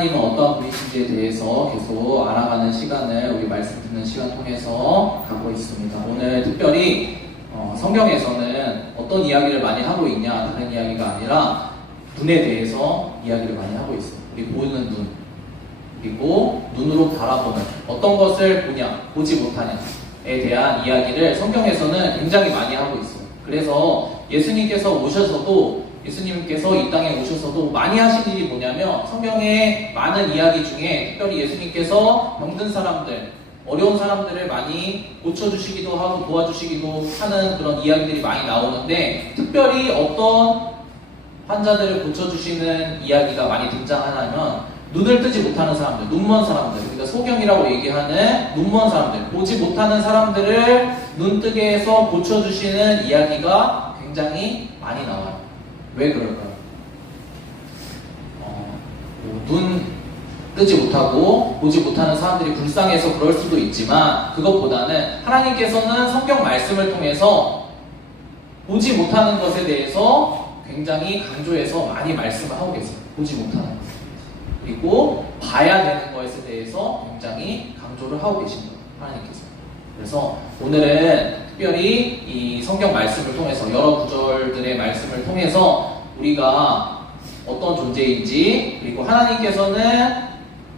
하나님은 어떠한 분이신지에 대해서 계속 알아가는 시간을 우리 말씀 듣는 시간 통해서 가고 있습니다. 오늘 특별히 성경에서는 어떤 이야기를 많이 하고 있냐, 다른 이야기가 아니라 눈에 대해서 이야기를 많이 하고 있어요. 우리 보는 눈, 그리고 눈으로 바라보는, 어떤 것을 보냐, 보지 못하냐에 대한 이야기를 성경에서는 굉장히 많이 하고 있어요. 그래서 예수님께서 이 땅에 오셔서도 많이 하신 일이 뭐냐면, 성경의 많은 이야기 중에 특별히 예수님께서 병든 사람들, 어려운 사람들을 많이 고쳐주시기도 하고 도와주시기도 하는 그런 이야기들이 많이 나오는데, 특별히 어떤 환자들을 고쳐주시는 이야기가 많이 등장하냐면, 눈을 뜨지 못하는 사람들, 눈먼 사람들, 그러니까 소경이라고 얘기하는 눈먼 사람들, 보지 못하는 사람들을 눈뜨게 해서 고쳐주시는 이야기가 굉장히 많이 나와요. 왜 그럴까요? 눈 뜨지 못하고 보지 못하는 사람들이 불쌍해서 그럴 수도 있지만, 그것보다는 하나님께서는 성경 말씀을 통해서 보지 못하는 것에 대해서 굉장히 강조해서 많이 말씀을 하고 계세요. 보지 못하는 것, 그리고 봐야 되는 것에 대해서 굉장히 강조를 하고 계신 거예요, 하나님께서. 그래서 오늘은 특별히 이 성경 말씀을 통해서, 여러 구절들의 말씀을 통해서 우리가 어떤 존재인지, 그리고 하나님께서는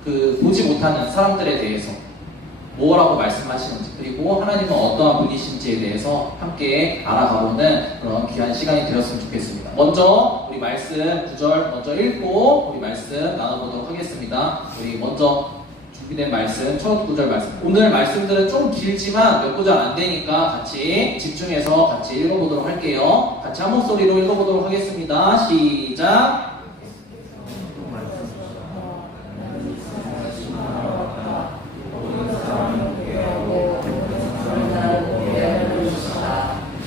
그 보지 못하는 사람들에 대해서 뭐라고 말씀하시는지, 그리고 하나님은 어떠한 분이신지에 대해서 함께 알아가보는 그런 귀한 시간이 되었으면 좋겠습니다. 먼저 우리 말씀 구절 먼저 읽고 우리 말씀 나눠보도록 하겠습니다. 우리 먼저 준비된 말씀, 첫 구절 말씀. 오늘 말씀들은 좀 길지만 몇 구절 안 되니까 같이 집중해서 같이 읽어보도록 할게요. 같이 한 목소리로 읽어보도록 하겠습니다. 시작.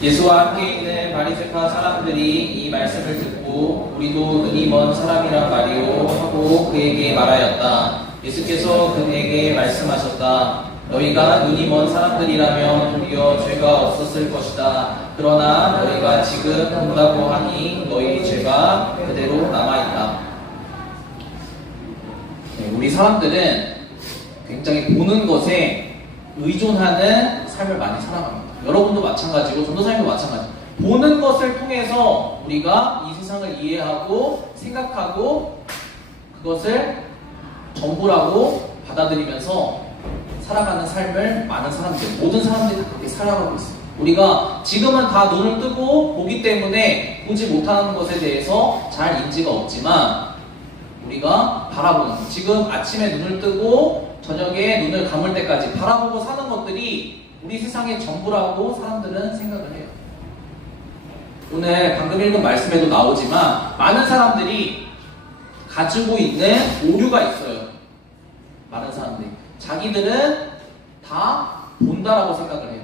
예수와 함께 있는 바리새파 사람들이 이 말씀을 듣고 우리도 눈이 먼 사람이란 말이오 하고 그에게 말하였다. 예수께서 그에게 말씀하셨다. 너희가 눈이 먼 사람들이라면 도리어 죄가 없었을 것이다. 그러나 너희가 지금 본다고 하니 너희 죄가 그대로 남아있다. 우리 사람들은 굉장히 보는 것에 의존하는 삶을 많이 살아갑니다. 여러분도 마찬가지고 전도사님도 마찬가지. 보는 것을 통해서 우리가 이 세상을 이해하고 생각하고 그것을 전부라고 받아들이면서 살아가는 삶을 많은 사람들, 모든 사람들이 다 그렇게 살아가고 있어요. 우리가 지금은 다 눈을 뜨고 보기 때문에 보지 못하는 것에 대해서 잘 인지가 없지만, 우리가 바라보는 것, 지금 아침에 눈을 뜨고 저녁에 눈을 감을 때까지 바라보고 사는 것들이 우리 세상의 전부라고 사람들은 생각을 해요. 오늘 방금 읽은 말씀에도 나오지만 많은 사람들이 가지고 있는 오류가 있어요. 많은 사람들이 자기들은 다 본다라고 생각을 해요.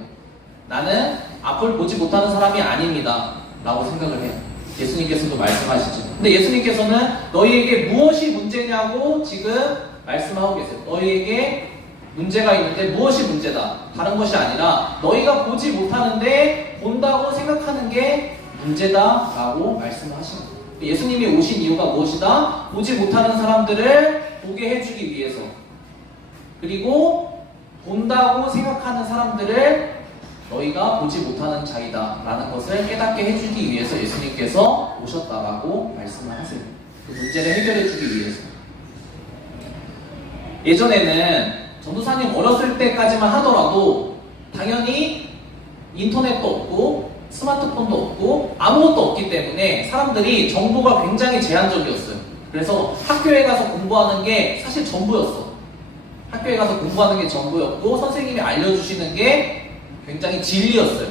나는 앞을 보지 못하는 사람이 아닙니다 라고 생각을 해요. 예수님께서도 말씀하시죠. 근데 예수님께서는 너희에게 무엇이 문제냐고 지금 말씀하고 계세요. 너희에게 문제가 있는데 무엇이 문제다? 다른 것이 아니라 너희가 보지 못하는데 본다고 생각하는 게 문제다 라고 말씀을 하시는 거예요. 예수님이 오신 이유가 무엇이다? 보지 못하는 사람들을 보게 해주기 위해서, 그리고 본다고 생각하는 사람들을 너희가 보지 못하는 자이다 라는 것을 깨닫게 해주기 위해서 예수님께서 오셨다라고 말씀을 하세요. 그 문제를 해결해 주기 위해서. 예전에는 전도사님 어렸을 때까지만 하더라도 당연히 인터넷도 없고 스마트폰도 없고 아무것도 없기 때문에 사람들이 정보가 굉장히 제한적이었어요. 그래서 학교에 가서 공부하는 게 사실 전부였어. 학교에 가서 공부하는 게 전부였고 선생님이 알려주시는 게 굉장히 진리였어요.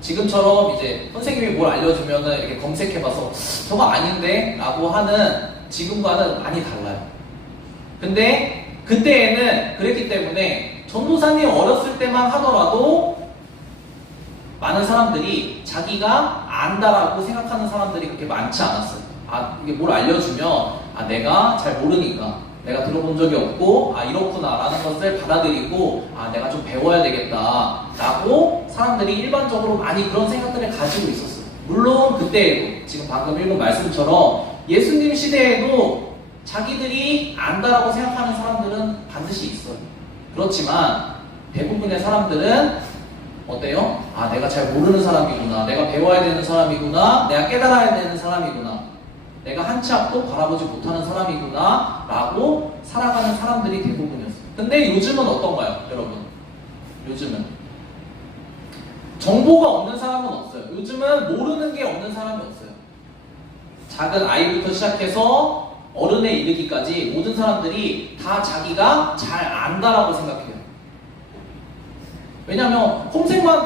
지금처럼 이제 선생님이 뭘 알려주면은 이렇게 검색해봐서 저거 아닌데? 라고 하는 지금과는 많이 달라요. 근데 그때에는 그랬기 때문에 전도사님 어렸을 때만 하더라도 많은 사람들이 자기가 안다라고 생각하는 사람들이 그렇게 많지 않았어요. 이게 뭘 알려주면 내가 잘 모르니까, 내가 들어본 적이 없고 이렇구나 라는 것을 받아들이고 내가 좀 배워야 되겠다 라고 사람들이 일반적으로 많이 그런 생각들을 가지고 있었어요. 물론 그때에도 지금 방금 읽은 말씀처럼 예수님 시대에도 자기들이 안다라고 생각하는 사람들은 반드시 있어요. 그렇지만 대부분의 사람들은 어때요? 아, 내가 잘 모르는 사람이구나. 내가 배워야 되는 사람이구나. 내가 깨달아야 되는 사람이구나. 내가 한 치 앞도 바라보지 못하는 사람이구나 라고 살아가는 사람들이 대부분이었어요. 근데 요즘은 어떤가요, 여러분? 요즘은 정보가 없는 사람은 없어요. 요즘은 모르는 게 없는 사람이 없어요. 작은 아이부터 시작해서 어른에 이르기까지 모든 사람들이 다 자기가 잘 안다라고 생각해요. 왜냐하면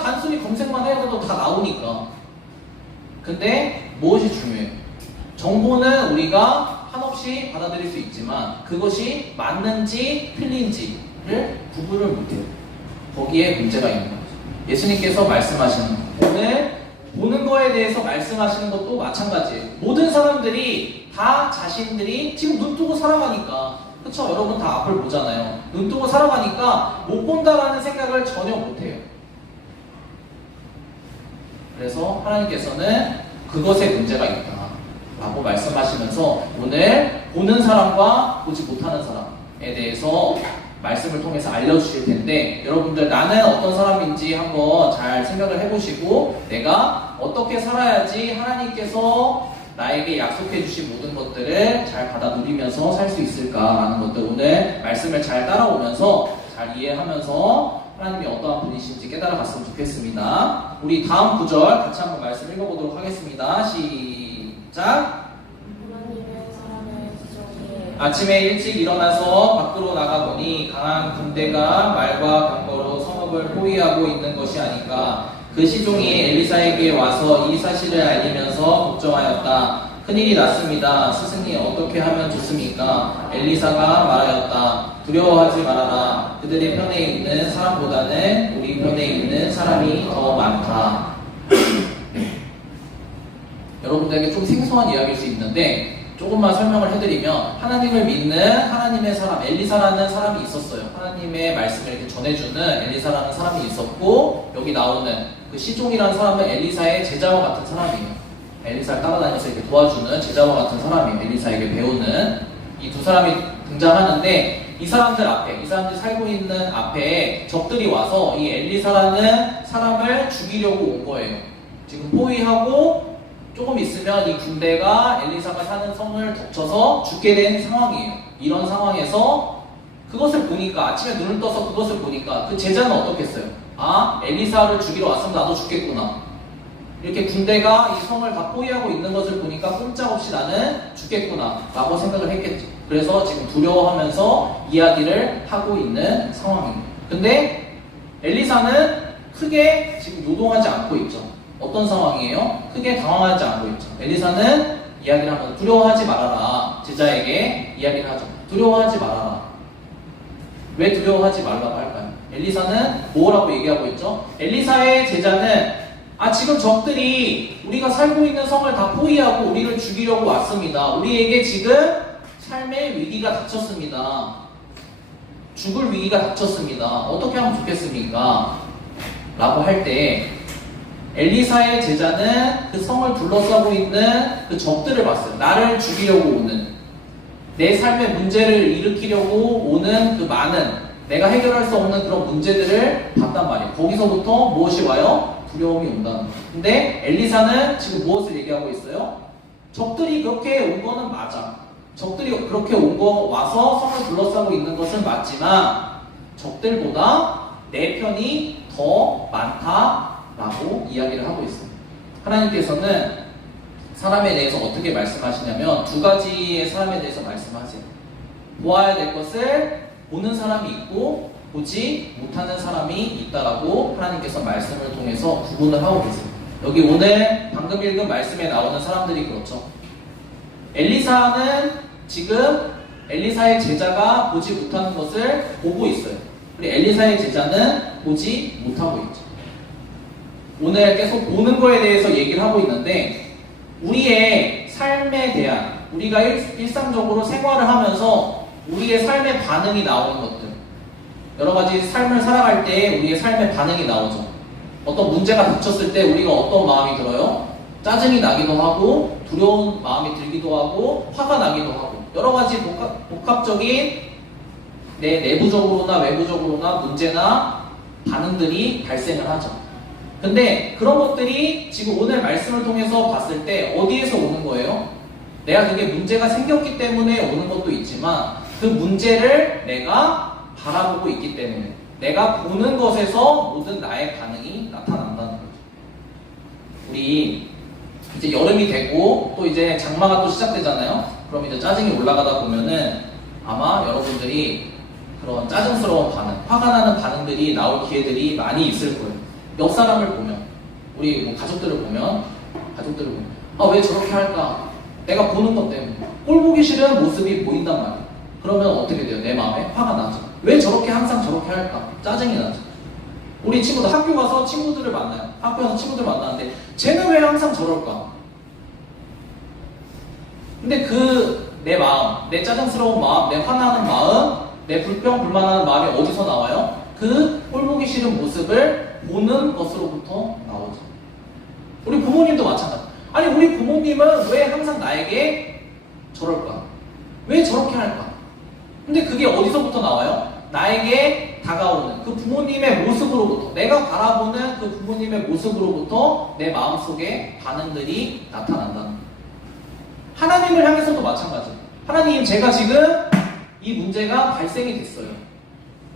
단순히 검색만 해도 다 나오니까. 근데 무엇이 중요해요? 정보는 우리가 한없이 받아들일 수 있지만 그것이 맞는지 틀린지를 구분을 못해요. 거기에 문제가 있는 거죠. 예수님께서 말씀하시는 오늘 보는 거에 대해서 말씀하시는 것도 마찬가지예요. 모든 사람들이 다 자신들이 지금 눈 뜨고 살아가니까, 그쵸? 여러분 다 앞을 보잖아요. 눈 뜨고 살아가니까 못 본다라는 생각을 전혀 못해요. 그래서 하나님께서는 그것에 문제가 있다 라고 말씀하시면서 오늘 보는 사람과 보지 못하는 사람에 대해서 말씀을 통해서 알려주실 텐데, 여러분들 나는 어떤 사람인지 한번 잘 생각을 해보시고 내가 어떻게 살아야지 하나님께서 나에게 약속해 주신 모든 것들을 잘 받아 누리면서 살 수 있을까라는 것들 오늘 말씀을 잘 따라오면서 잘 이해하면서 하나님이 어떠한 분이신지 깨달아갔으면 좋겠습니다. 우리 다음 구절 같이 한번 말씀 읽어보도록 하겠습니다. 시작. 아침에 일찍 일어나서 밖으로 나가보니 강한 군대가 말과 병거로 성읍을 포위하고 있는 것이 아닌가. 그 시종이 엘리사에게 와서 이 사실을 알리면서 걱정하였다. 큰일이 났습니다. 스승이 어떻게 하면 좋습니까? 엘리사가 말하였다. 두려워하지 말아라. 그들의 편에 있는 사람보다는 우리 편에 있는 사람이 더 많다. 여러분들에게 좀 생소한 이야기일 수 있는데 조금만 설명을 해드리면, 하나님을 믿는 하나님의 사람 엘리사라는 사람이 있었어요. 하나님의 말씀을 이렇게 전해주는 엘리사라는 사람이 있었고, 여기 나오는 그 시종이라는 사람은 엘리사의 제자와 같은 사람이에요. 엘리사를 따라다니면서 이렇게 도와주는 제자와 같은 사람이에요. 엘리사에게 배우는 이 두 사람이 등장하는데, 이 사람들 살고 있는 앞에 적들이 와서 이 엘리사라는 사람을 죽이려고 온 거예요. 지금 포위하고 조금 있으면 이 군대가 엘리사가 사는 성을 덮쳐서 죽게 된 상황이에요. 이런 상황에서 그것을 보니까, 아침에 눈을 떠서 그것을 보니까 그 제자는 어떻겠어요? 아, 엘리사를 죽이러 왔으면 나도 죽겠구나. 이렇게 군대가 이 성을 다 포위하고 있는 것을 보니까 꼼짝없이 나는 죽겠구나 라고 생각을 했겠죠. 그래서 지금 두려워하면서 이야기를 하고 있는 상황입니다. 근데 엘리사는 크게 지금 요동하지 않고 있죠. 어떤 상황이에요? 크게 당황하지 않고 있죠. 엘리사는 이야기를 하면서 두려워하지 말아라. 제자에게 이야기를 하죠. 두려워하지 말아라. 왜 두려워하지 말라고 할까요? 엘리사는 뭐라고 얘기하고 있죠? 엘리사의 제자는 지금 적들이 우리가 살고 있는 성을 다 포위하고 우리를 죽이려고 왔습니다. 우리에게 지금 삶의 위기가 닥쳤습니다. 죽을 위기가 닥쳤습니다. 어떻게 하면 좋겠습니까? 라고 할 때 엘리사의 제자는 그 성을 둘러싸고 있는 그 적들을 봤어요. 나를 죽이려고 오는, 내 삶의 문제를 일으키려고 오는 그 많은, 내가 해결할 수 없는 그런 문제들을 봤단 말이에요. 거기서부터 무엇이 와요? 두려움이 온다는 거예요. 근데 엘리사는 지금 무엇을 얘기하고 있어요? 적들이 그렇게 온 거는 맞아. 적들이 그렇게 와서 성을 둘러싸고 있는 것은 맞지만 적들보다 내 편이 더 많다라고 이야기를 하고 있습니다. 하나님께서는 사람에 대해서 어떻게 말씀하시냐면 두 가지의 사람에 대해서 말씀하세요. 보아야 될 것을 보는 사람이 있고 보지 못하는 사람이 있다라고 하나님께서 말씀을 통해서 구분을 하고 계세요. 여기 오늘 방금 읽은 말씀에 나오는 사람들이 그렇죠. 엘리사는 지금 엘리사의 제자가 보지 못하는 것을 보고 있어요. 그리고 엘리사의 제자는 보지 못하고 있죠. 오늘 계속 보는 거에 대해서 얘기를 하고 있는데, 우리의 삶에 대한, 우리가 일상적으로 생활을 하면서 우리의 삶의 반응이 나오는 것들, 여러 가지 삶을 살아갈 때 우리의 삶의 반응이 나오죠. 어떤 문제가 닥쳤을 때 우리가 어떤 마음이 들어요? 짜증이 나기도 하고, 두려운 마음이 들기도 하고, 화가 나기도 하고. 여러 가지 복합적인 내 내부적으로나 외부적으로나 문제나 반응들이 발생을 하죠. 근데 그런 것들이 지금 오늘 말씀을 통해서 봤을 때 어디에서 오는 거예요? 내가 그게 문제가 생겼기 때문에 오는 것도 있지만 그 문제를 내가 바라보고 있기 때문에 내가 보는 것에서 모든 나의 반응이 나타난다는 거죠. 우리 이제 여름이 되고 또 이제 장마가 또 시작되잖아요. 그럼 이제 짜증이 올라가다 보면은 아마 여러분들이 그런 짜증스러운 반응, 화가 나는 반응들이 나올 기회들이 많이 있을 거예요. 옆 사람을 보면, 우리 뭐 가족들을 보면, 아, 왜 저렇게 할까? 내가 보는 것 때문에. 꼴 보기 싫은 모습이 보인단 말이에요. 그러면 어떻게 돼요? 내 마음에 화가 나죠. 왜 저렇게 항상 저렇게 할까? 짜증이 나죠. 우리 친구들 학교 가서 친구들을 만나요. 학교에서 친구들 만나는데 쟤는 왜 항상 저럴까? 근데 그 내 마음, 내 짜증스러운 마음, 내 화나는 마음, 내 불평불만하는 마음이 어디서 나와요? 그 꼴보기 싫은 모습을 보는 것으로부터 나오죠. 우리 부모님도 마찬가지. 아니 우리 부모님은 왜 항상 나에게 저럴까? 왜 저렇게 할까? 근데 그게 어디서부터 나와요? 나에게 다가오는 그 부모님의 모습으로부터, 내가 바라보는 그 부모님의 모습으로부터 내 마음속에 반응들이 나타난다는 거예요. 하나님을 향해서도 마찬가지예요. 하나님, 제가 지금 이 문제가 발생이 됐어요.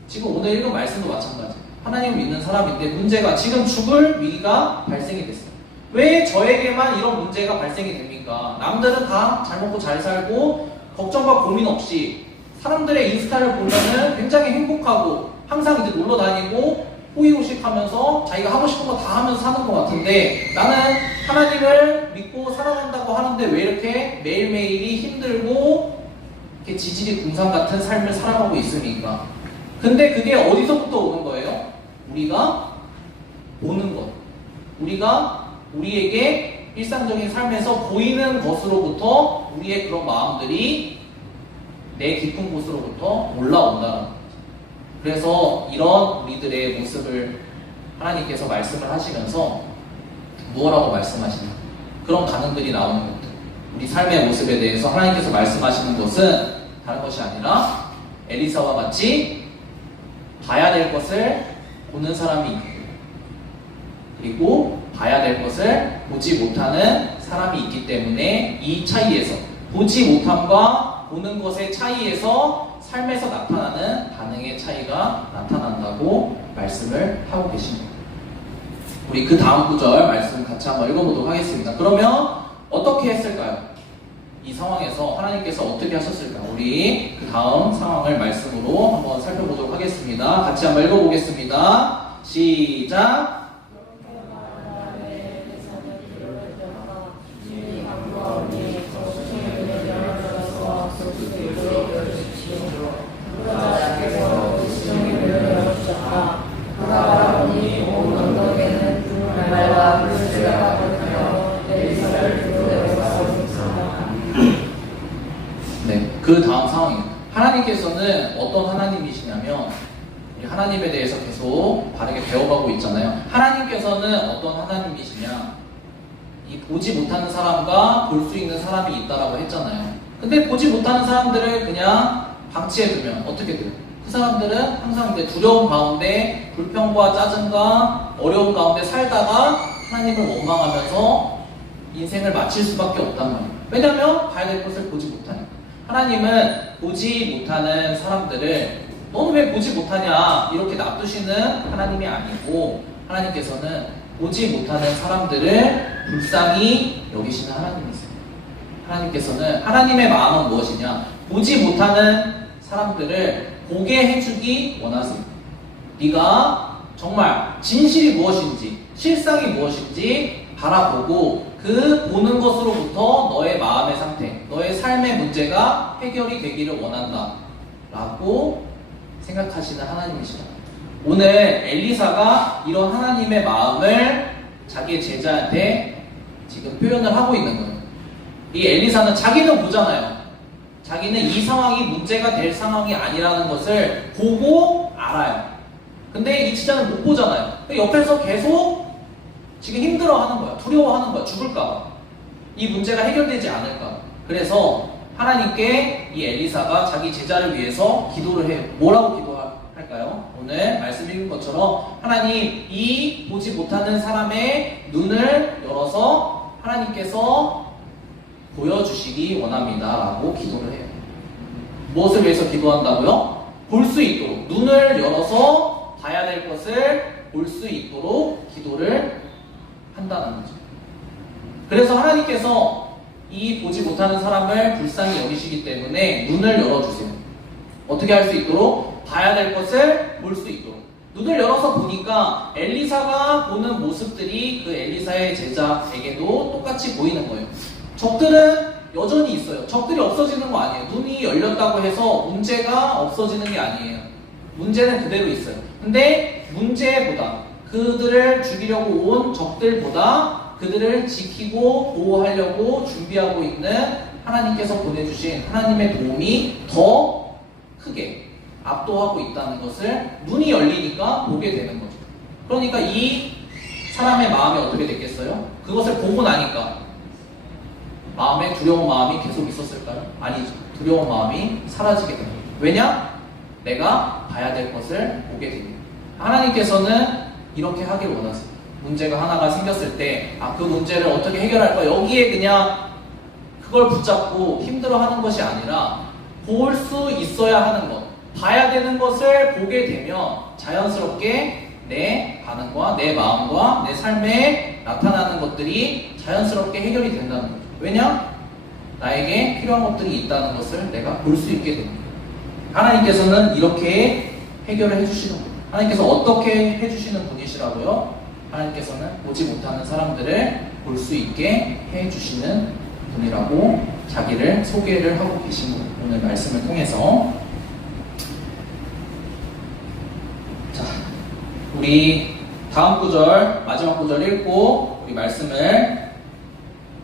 지금 오늘 읽은 말씀도 마찬가지예요. 하나님을 믿는 사람인데 문제가 지금 죽을 위기가 발생이 됐어요. 왜 저에게만 이런 문제가 발생이 됩니까? 남들은 다 잘 먹고 잘 살고 걱정과 고민 없이 사람들의 인스타를 보면은 굉장히 행복하고 항상 이제 놀러 다니고 호의호식하면서 자기가 하고 싶은 거 다 하면서 사는 것 같은데 나는 하나님을 믿고 살아간다고 하는데 왜 이렇게 매일매일이 힘들고 이렇게 지질이 궁상 같은 삶을 살아가고 있습니까? 근데 그게 어디서부터 오는 거예요? 우리가 보는 것. 우리가 우리에게 일상적인 삶에서 보이는 것으로부터 우리의 그런 마음들이 내 깊은 곳으로부터 올라온다는 거죠. 그래서 이런 우리들의 모습을 하나님께서 말씀을 하시면서 무엇라고 말씀하시냐? 그런 반응들이 나오는 것들. 우리 삶의 모습에 대해서 하나님께서 말씀하시는 것은 다른 것이 아니라 엘리사와 같이 봐야 될 것을 보는 사람이 있고 그리고 봐야 될 것을 보지 못하는 사람이 있기 때문에 이 차이에서 보지 못함과 보는 것의 차이에서 삶에서 나타나는 반응의 차이가 나타난다고 말씀을 하고 계십니다. 우리 그 다음 구절 말씀 같이 한번 읽어보도록 하겠습니다. 그러면 어떻게 했을까요? 이 상황에서 하나님께서 어떻게 하셨을까요? 우리 그 다음 상황을 말씀으로 한번 살펴보도록 하겠습니다. 같이 한번 읽어보겠습니다. 시작! 그 다음 상황입니다. 하나님께서는 어떤 하나님이시냐면 우리 하나님에 대해서 계속 바르게 배워가고 있잖아요. 하나님께서는 어떤 하나님이시냐? 이 보지 못하는 사람과 볼 수 있는 사람이 있다라고 했잖아요. 근데 보지 못하는 사람들을 그냥 방치해두면 어떻게 돼요? 그 사람들은 항상 이제 두려움 가운데 불평과 짜증과 어려움 가운데 살다가 하나님을 원망하면서 인생을 마칠 수밖에 없단 말이에요. 왜냐하면 봐야 될 것을 보지 못하니까. 하나님은 보지 못하는 사람들을 너는 왜 보지 못하냐 이렇게 놔두시는 하나님이 아니고 하나님께서는 보지 못하는 사람들을 불쌍히 여기시는 하나님이세요. 하나님께서는 하나님의 마음은 무엇이냐? 보지 못하는 사람들을 보게 해주기 원하세요. 네가 정말 진실이 무엇인지 실상이 무엇인지 바라보고 그 보는 것으로부터 너의 마음의 상태, 너의 삶의 문제가 해결이 되기를 원한다 라고 생각하시는 하나님이시다. 오늘 엘리사가 이런 하나님의 마음을 자기의 제자한테 지금 표현을 하고 있는 거예요. 이 엘리사는 자기는 보잖아요. 자기는 이 상황이 문제가 될 상황이 아니라는 것을 보고 알아요. 근데 이 제자는 못 보잖아요. 옆에서 계속 지금 힘들어하는 거야. 두려워하는 거야. 죽을까 봐. 이 문제가 해결되지 않을까 봐. 그래서 하나님께 이 엘리사가 자기 제자를 위해서 기도를 해요. 뭐라고 기도할까요? 오늘 말씀 읽은 것처럼 하나님, 이 보지 못하는 사람의 눈을 열어서 하나님께서 보여주시기 원합니다 라고 기도를 해요. 무엇을 위해서 기도한다고요? 볼 수 있도록, 눈을 열어서 봐야 될 것을 볼 수 있도록 기도를 한다는 거죠. 그래서 하나님께서 이 보지 못하는 사람을 불쌍히 여기시기 때문에 눈을 열어주세요. 어떻게 할 수 있도록? 봐야 될 것을 볼 수 있도록. 눈을 열어서 보니까 엘리사가 보는 모습들이 그 엘리사의 제자에게도 똑같이 보이는 거예요. 적들은 여전히 있어요. 적들이 없어지는 거 아니에요. 눈이 열렸다고 해서 문제가 없어지는 게 아니에요. 문제는 그대로 있어요. 근데 문제보다, 그들을 죽이려고 온 적들보다 그들을 지키고 보호하려고 준비하고 있는 하나님께서 보내주신 하나님의 도움이 더 크게 압도하고 있다는 것을 눈이 열리니까 보게 되는 거죠. 그러니까 이 사람의 마음이 어떻게 됐겠어요? 그것을 보고 나니까 마음에 두려운 마음이 계속 있었을까요? 아니죠. 두려운 마음이 사라지게 됩니다. 왜냐? 내가 봐야 될 것을 보게 됩니다. 하나님께서는 이렇게 하길 원하세요. 문제가 하나가 생겼을 때, 그 문제를 어떻게 해결할까? 여기에 그냥 그걸 붙잡고 힘들어하는 것이 아니라 볼 수 있어야 하는 것, 봐야 되는 것을 보게 되면 자연스럽게 내 반응과 내 마음과 내 삶에 나타나는 것들이 자연스럽게 해결이 된다는 거죠. 왜냐? 나에게 필요한 것들이 있다는 것을 내가 볼 수 있게 됩니다. 하나님께서는 이렇게 해결을 해주시는 거예요. 하나님께서 어떻게 해주시는 분이시라고요? 하나님께서는 보지 못하는 사람들을 볼 수 있게 해주시는 분이라고 자기를 소개를 하고 계신 거예요. 오늘 말씀을 통해서. 자, 우리 다음 구절, 마지막 구절 읽고 우리 말씀을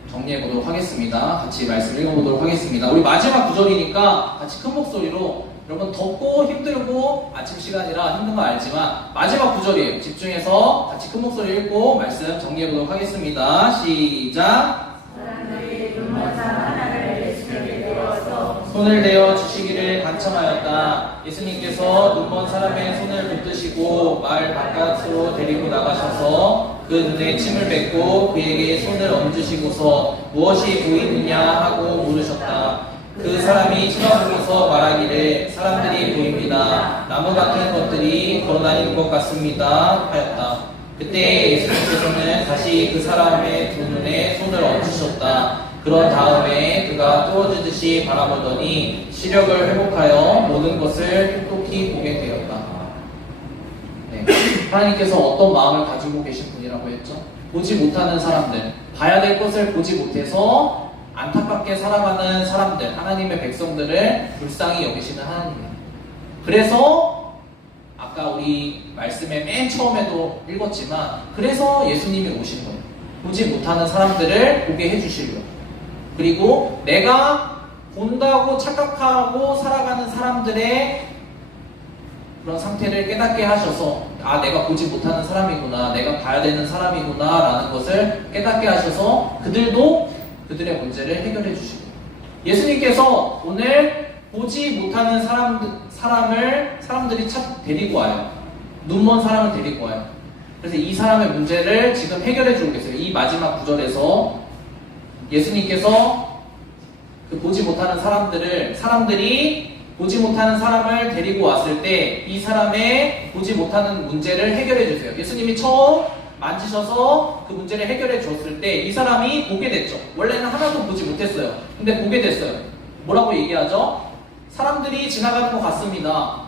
정리해 보도록 하겠습니다. 같이 말씀 읽어보도록 하겠습니다. 우리 마지막 구절이니까 같이 큰 목소리로, 여러분 덥고 힘들고 아침 시간이라 힘든 거 알지만 마지막 구절이에요. 집중해서 같이 큰 목소리 읽고 말씀 정리해 보도록 하겠습니다. 시작. 사람들이 눈먼 사람 하나를 예수님께 데려와서 손을 대어 주시기를 간청하였다. 예수님께서 눈먼 사람의 손을 붙드시고 마을 바깥으로 데리고 나가셔서 그 눈에 침을 뱉고 그에게 손을 얹으시고서 무엇이 보이느냐 하고 물으셨다. 그 사람이 쳐다보고서 말하기를 사람들이 보입니다. 나무 같은 것들이 걸어다니는 것 같습니다 하였다. 그때 예수님께서는 다시 그 사람의 두 눈에 손을 얹으셨다. 그런 다음에 그가 뚫어지듯이 바라보더니 시력을 회복하여 모든 것을 똑똑히 보게 되었다. 네. 하나님께서 어떤 마음을 가지고 계신 분이라고 했죠? 보지 못하는 사람들, 봐야 될 것을 보지 못해서 안타깝게 살아가는 사람들, 하나님의 백성들을 불쌍히 여기시는 하나님이에요. 그래서 아까 우리 말씀의 맨 처음에도 읽었지만 그래서 예수님이 오신 거예요. 보지 못하는 사람들을 보게 해주시려고. 그리고 내가 본다고 착각하고 살아가는 사람들의 그런 상태를 깨닫게 하셔서 내가 보지 못하는 사람이구나, 내가 봐야 되는 사람이구나 라는 것을 깨닫게 하셔서 그들도 그들의 문제를 해결해 주시고, 예수님께서 오늘 보지 못하는 사람들이 데리고 와요. 눈먼 사람을 데리고 와요. 그래서 이 사람의 문제를 지금 해결해 주고 계세요. 이 마지막 구절에서 예수님께서 그 보지 못하는 사람들이 보지 못하는 사람을 데리고 왔을 때 이 사람의 보지 못하는 문제를 해결해 주세요. 예수님이 처음 만지셔서 그 문제를 해결해 줬을 때 이 사람이 보게 됐죠. 원래는 하나도 보지 못했어요. 근데 보게 됐어요. 뭐라고 얘기하죠? 사람들이 지나가는 것 같습니다.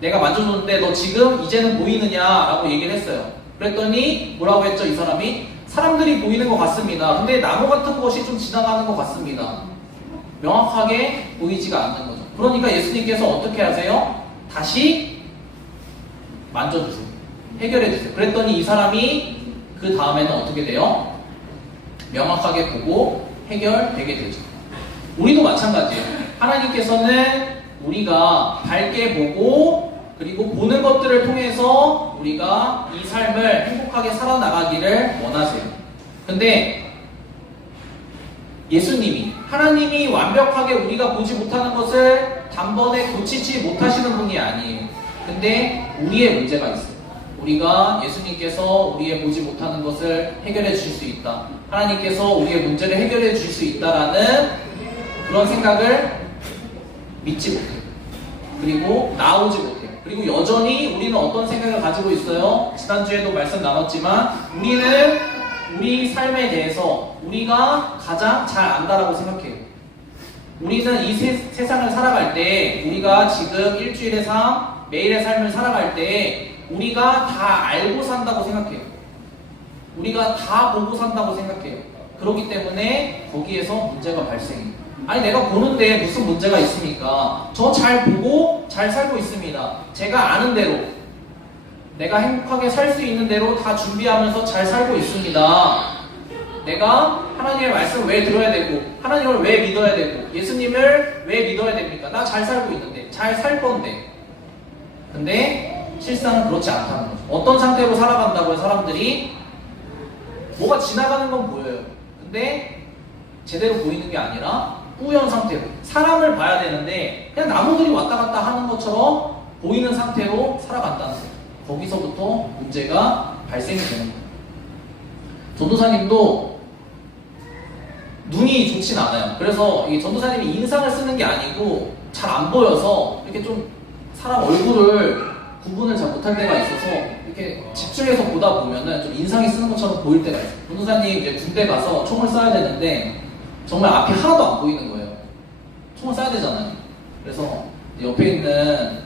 내가 만져줬는데 너 지금 이제는 보이느냐? 라고 얘기를 했어요. 그랬더니 뭐라고 했죠? 이 사람이 사람들이 보이는 것 같습니다. 근데 나무 같은 것이 좀 지나가는 것 같습니다. 명확하게 보이지가 않는 거죠. 그러니까 예수님께서 어떻게 하세요? 다시 만져주세요. 해결해주세요. 그랬더니 이 사람이 그 다음에는 어떻게 돼요? 명확하게 보고 해결되게 되죠. 우리도 마찬가지예요. 하나님께서는 우리가 밝게 보고 그리고 보는 것들을 통해서 우리가 이 삶을 행복하게 살아나가기를 원하세요. 근데 예수님이 하나님이 완벽하게 우리가 보지 못하는 것을 단번에 고치지 못하시는 분이 아니에요. 근데 우리의 문제가 있어요. 우리가 예수님께서 우리의 보지 못하는 것을 해결해 주실 수 있다. 하나님께서 우리의 문제를 해결해 주실 수 있다라는 그런 생각을 믿지 못해요. 그리고 나오지 못해요. 그리고 여전히 우리는 어떤 생각을 가지고 있어요? 지난주에도 말씀 나눴지만 우리는 우리 삶에 대해서 우리가 가장 잘 안다라고 생각해요. 우리는 이 세상을 살아갈 때 우리가 지금 일주일의 삶, 매일의 삶을 살아갈 때 우리가 다 알고 산다고 생각해요. 우리가 다 보고 산다고 생각해요. 그렇기 때문에 거기에서 문제가 발생해요. 아니 내가 보는데 무슨 문제가 있습니까? 저 잘 보고 잘 살고 있습니다. 제가 아는 대로 내가 행복하게 살 수 있는 대로 다 준비하면서 잘 살고 있습니다. 내가 하나님의 말씀을 왜 들어야 되고 하나님을 왜 믿어야 되고 예수님을 왜 믿어야 됩니까? 나 잘 살고 있는데 잘 살 건데. 근데 실상은 그렇지 않다는 거죠. 어떤 상태로 살아간다고요? 사람들이 뭐가 지나가는 건 보여요. 근데 제대로 보이는 게 아니라 뿌연 상태로 사람을 봐야 되는데 그냥 나무들이 왔다 갔다 하는 것처럼 보이는 상태로 살아간다는 거예요. 거기서부터 문제가 발생이 되는 거예요. 전도사님도 눈이 좋진 않아요. 그래서 이 전도사님이 인상을 쓰는 게 아니고 잘 안 보여서 이렇게 좀 사람 얼굴을 구분을 잘 못할 때가 있어서 이렇게 집중해서 보다 보면은 좀 인상이 쓰는 것처럼 보일 때가 있어요. 전도사님 이제 군대 가서 총을 쏴야 되는데 정말 앞이 하나도 안 보이는 거예요. 총을 쏴야 되잖아요. 그래서 옆에 있는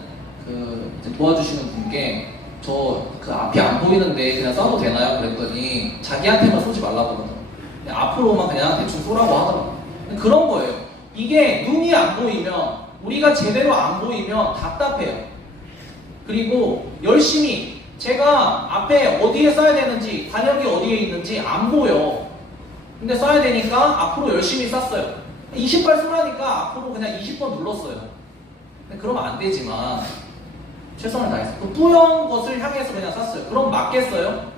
그 이제 도와주시는 분께 저 그 앞이 안 보이는데 그냥 쏴도 되나요? 그랬더니 자기한테만 쏘지 말라고 그러더라고요. 앞으로만 그냥 대충 쏘라고 하더라고요. 그런 거예요. 이게 눈이 안 보이면 우리가 제대로 안 보이면 답답해요. 그리고 열심히 제가 앞에 어디에 쏴야 되는지 관역이 어디에 있는지 안 보여. 근데 쏴야 되니까 앞으로 열심히 쐈어요. 20발 쏘라니까 앞으로 그냥 20번 눌렀어요. 근데 그러면 안 되지만 최선을 다했어요. 그 뿌연 것을 향해서 그냥 쐈어요. 그럼 맞겠어요?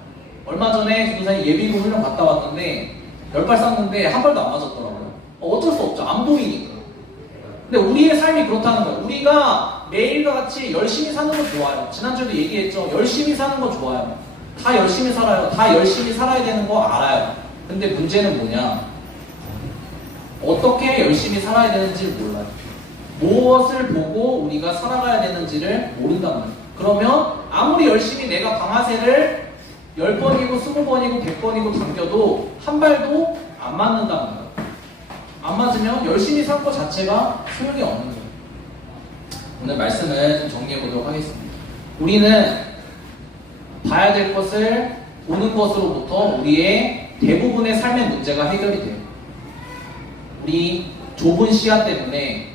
얼마 전에 전도사님 예비군 훈련 갔다 왔는데 10발 쐈는데 한 발도 안 맞았더라고요. 어쩔 수 없죠. 안 보이니까. 근데 우리의 삶이 그렇다는 거예요. 우리가 매일과 같이 열심히 사는 건 좋아요. 지난주에도 얘기했죠. 열심히 사는 건 좋아요. 다 열심히 살아요. 다 열심히 살아야 되는 거 알아요. 근데 문제는 뭐냐? 어떻게 열심히 살아야 되는지 몰라요. 무엇을 보고 우리가 살아가야 되는지를 모른단 말이에요. 그러면 아무리 열심히 내가 방아쇠를 10번이고 20번이고 100번이고 당겨도 한 발도 안 맞는단 말이에요. 안 맞으면 열심히 산 것 자체가 소용이 없는 거예요. 오늘 말씀을 좀 정리해 보도록 하겠습니다. 우리는 봐야 될 것을 보는 것으로부터 우리의 대부분의 삶의 문제가 해결이 돼요. 우리 좁은 시야 때문에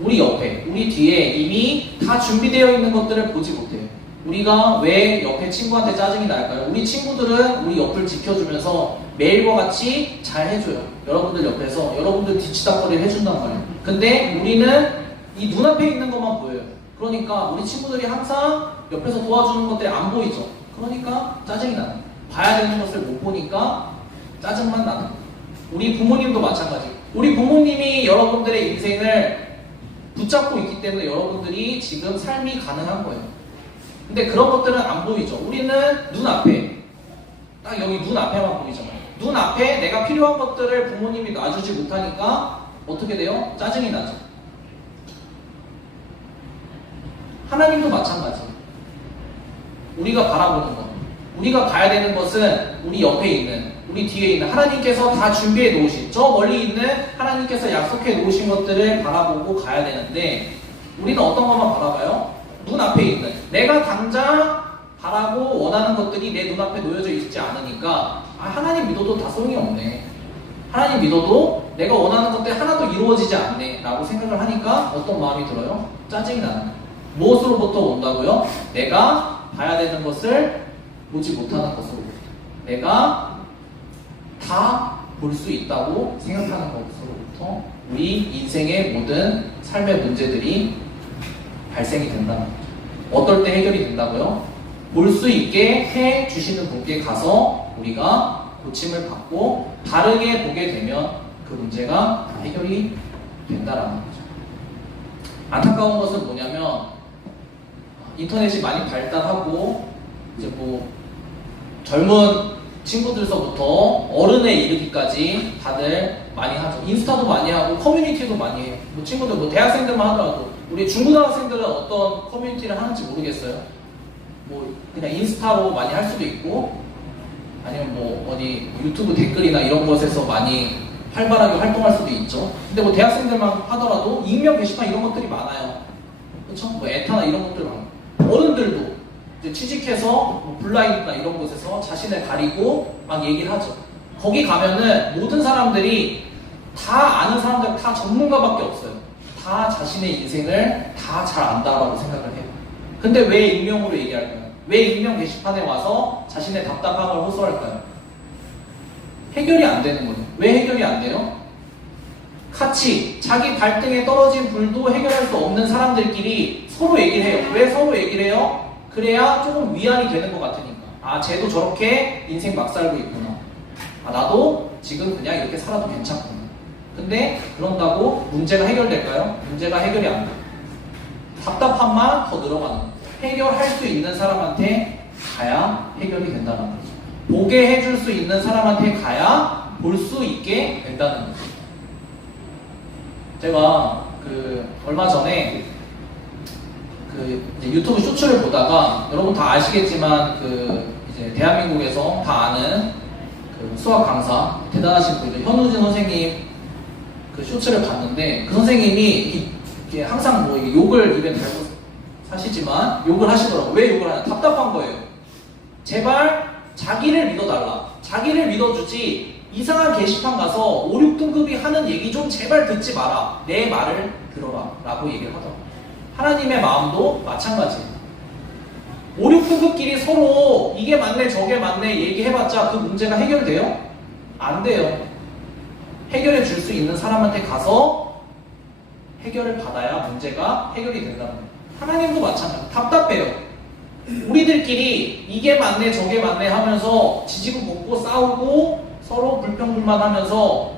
우리 옆에, 우리 뒤에 이미 다 준비되어 있는 것들을 보지 못해요. 우리가 왜 옆에 친구한테 짜증이 날까요? 우리 친구들은 우리 옆을 지켜주면서 매일과 같이 잘 해줘요. 여러분들 옆에서 여러분들 뒤치다거리를 해준단 말이에요. 근데 우리는 이 눈앞에 있는 것만 보여요. 그러니까 우리 친구들이 항상 옆에서 도와주는 것들이 안 보이죠. 그러니까 짜증이 나는 거예요. 봐야 되는 것을 못 보니까 짜증만 나는 거예요. 우리 부모님도 마찬가지예요. 우리 부모님이 여러분들의 인생을 붙잡고 있기 때문에 여러분들이 지금 삶이 가능한 거예요. 근데 그런 것들은 안 보이죠. 우리는 눈앞에, 딱 여기 눈앞에만 보이잖아요. 눈앞에 내가 필요한 것들을 부모님이 놔주지 못하니까 어떻게 돼요? 짜증이 나죠. 하나님도 마찬가지예요. 우리가 바라보는 것, 우리가 가야 되는 것은 우리 옆에 있는, 우리 뒤에 있는 하나님께서 다 준비해 놓으신, 저 멀리 있는 하나님께서 약속해 놓으신 것들을 바라보고 가야 되는데 우리는 어떤 것만 바라봐요? 눈앞에 있는, 내가 당장 바라고 원하는 것들이 내 눈앞에 놓여져 있지 않으니까 하나님 믿어도 다 소용이 없네, 하나님 믿어도 내가 원하는 것들이 하나도 이루어지지 않네 라고 생각을 하니까 어떤 마음이 들어요? 짜증이 나는 거예요. 무엇으로부터 온다고요? 내가 봐야 되는 것을 보지 못하는 것으로부터, 내가 다 볼 수 있다고 생각하는 것으로부터 우리 인생의 모든 삶의 문제들이 발생이 된다는 거죠. 어떨 때 해결이 된다고요? 볼 수 있게 해 주시는 분께 가서 우리가 고침을 받고 다르게 보게 되면 그 문제가 해결이 된다라는 거죠. 안타까운 것은 뭐냐면 인터넷이 많이 발달하고 이제 뭐 젊은 친구들서부터 어른에 이르기까지 다들 많이 하죠. 인스타도 많이 하고 커뮤니티도 많이 해요. 뭐 친구들 뭐 대학생들만 하더라도 우리 중고등학생들은 어떤 커뮤니티를 하는지 모르겠어요. 뭐 그냥 인스타로 많이 할 수도 있고 아니면 뭐 어디 유튜브 댓글이나 이런 것에서 많이 활발하게 활동할 수도 있죠. 근데 뭐 대학생들만 하더라도 익명 게시판 이런 것들이 많아요. 그렇죠? 뭐 에타나 이런 것들 많고 어른들도 이제 취직해서 뭐 블라인드나 이런 곳에서 자신을 가리고 막 얘기를 하죠. 거기 가면은 모든 사람들이 다 아는 사람들 다 전문가밖에 없어요. 다 자신의 인생을 다 잘 안다라고 생각을 해요. 근데 왜 익명으로 얘기할까요? 왜 익명 게시판에 와서 자신의 답답함을 호소할까요? 해결이 안 되는 거예요. 왜 해결이 안 돼요? 같이 자기 발등에 떨어진 불도 해결할 수 없는 사람들끼리 서로 얘기를 해요. 왜 서로 얘기를 해요? 그래야 조금 위안이 되는 것 같으니까. 아, 쟤도 저렇게 인생 막 살고 있구나. 아, 나도 지금 그냥 이렇게 살아도 괜찮구나. 근데 그런다고 문제가 해결될까요? 문제가 해결이 안 돼요. 답답함만 더 늘어가는 거예요. 해결할 수 있는 사람한테 가야 해결이 된다는 거죠. 보게 해줄 수 있는 사람한테 가야 볼 수 있게 된다는 거죠. 제가 얼마 전에 이제 유튜브 쇼츠를 보다가 여러분 다 아시겠지만 이제 대한민국에서 다 아는 수학 강사 대단하신 분이죠. 현우진 선생님 쇼츠를 봤는데 그 선생님이 이게 항상 뭐 욕을 입에 달고 사시지만 욕을 하시더라고요. 왜 욕을 하냐? 답답한 거예요. 제발 자기를 믿어달라. 자기를 믿어주지 이상한 게시판 가서 5, 6등급이 하는 얘기 좀 제발 듣지 마라. 내 말을 들어라 라고 얘기를 하더라고요. 하나님의 마음도 마찬가지예요. 5, 6등급끼리 서로 이게 맞네 저게 맞네 얘기해봤자 그 문제가 해결돼요? 안 돼요. 해결해 줄 수 있는 사람한테 가서 해결을 받아야 문제가 해결이 된다는 거예요. 하나님도 마찬가지예요. 답답해요. 우리들끼리 이게 맞네 저게 맞네 하면서 지지고 볶고 싸우고 서로 불평불만하면서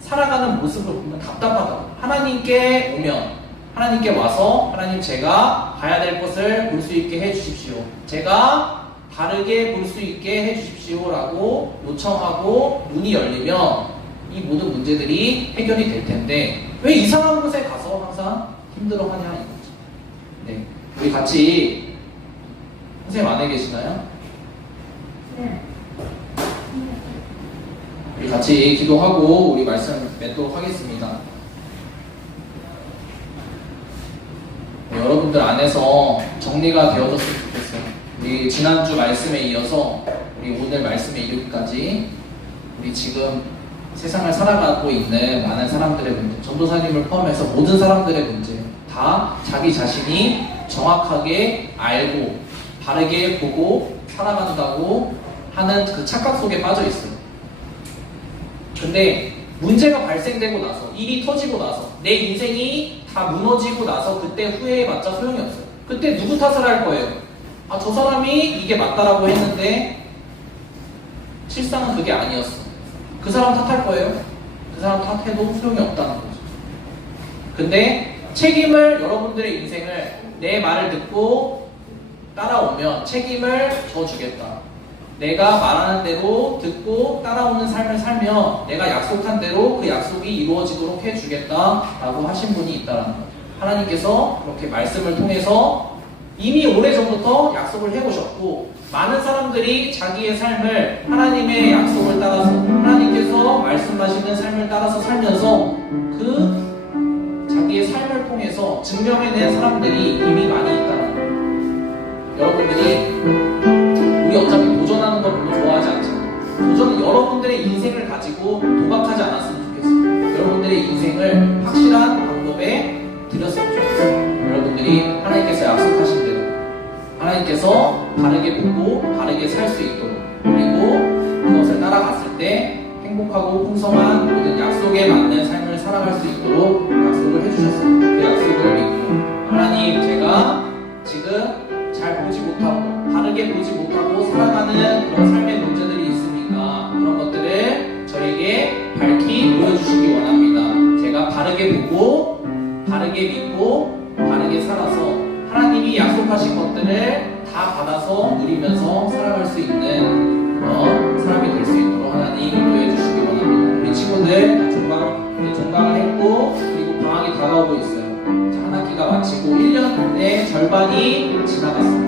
살아가는 모습을 보면 답답하다고. 하나님께 오면 하나님께 와서 하나님 제가 봐야 될 것을 볼 수 있게 해주십시오. 제가 다르게 볼 수 있게 해주십시오 라고 요청하고 문이 열리면 이 모든 문제들이 해결이 될 텐데 왜 이상한 곳에 가서 항상 힘들어하냐 이거죠. 네, 우리 같이 선생님 안에 계시나요? 네. 우리 같이 기도하고 우리 말씀 맺도록 하겠습니다. 네, 여러분들 안에서 정리가 되어졌으면 좋겠어요. 우리 지난주 말씀에 이어서 우리 오늘 말씀에 이르기까지 우리 지금 세상을 살아가고 있는 많은 사람들의 문제, 전도사님을 포함해서 모든 사람들의 문제 다 자기 자신이 정확하게 알고 바르게 보고 살아간다고 하는 그 착각 속에 빠져 있어요. 근데 문제가 발생되고 나서 일이 터지고 나서 내 인생이 다 무너지고 나서 그때 후회해봤자 소용이 없어요. 그때 누구 탓을 할 거예요? 아, 저 사람이 이게 맞다라고 했는데 실상은 그게 아니었어. 그 사람 탓할 거예요? 그 사람 탓해도 소용이 없다는 거죠. 근데 책임을 여러분들의 인생을 내 말을 듣고 따라오면 책임을 져주겠다. 내가 말하는 대로 듣고 따라오는 삶을 살면 내가 약속한 대로 그 약속이 이루어지도록 해주겠다라고 하신 분이 있다는 거예요. 하나님께서 그렇게 말씀을 통해서 이미 오래전부터 약속을 해오셨고 많은 사람들이 자기의 삶을 하나님의 약속을 따라서 하나님께서 말씀하시는 삶을 따라서 살면서 그 자기의 삶을 통해서 증명해낸 사람들이 이미 많이 있다는 거예요. 여러분들이 우리 어차피 도전하는 거 별로 좋아하지 않잖아요. 도전은 여러분들의 인생을 가지고 도박하지 않았으면 좋겠어요. 여러분들의 인생을 확실한 방법에 들였으면 좋겠어요. 여러분들이 하나님께서 약속하신 대로 하나님께서 바르게 보고 바르게 살 수 있도록 그리고 그것을 따라갔을 때 행복하고 풍성한 모든 약속에 맞는 삶을 살아갈 수 있도록 약속을 해주셨어요. 그 약속을 믿고 하나님 제가 지금 잘 보지 못하고 바르게 보지 못하고 살아가는 그런 삶의 문제들이 있으니까 그런 것들을 저에게 밝히 보여주시옵소서. 바르게 보고 바르게 믿고 바르게 살아서 하나님이 약속하신 것들을 다 받아서 누리면서 살아갈 수 있는 그런 사람이 될 수 있도록 하나님 인도해 주시기 원합니다. 우리 친구들 종강을 했고 그리고 방학이 다가오고 있어요. 자, 한 학기가 마치고 1년의 절반이 지나갔습니다.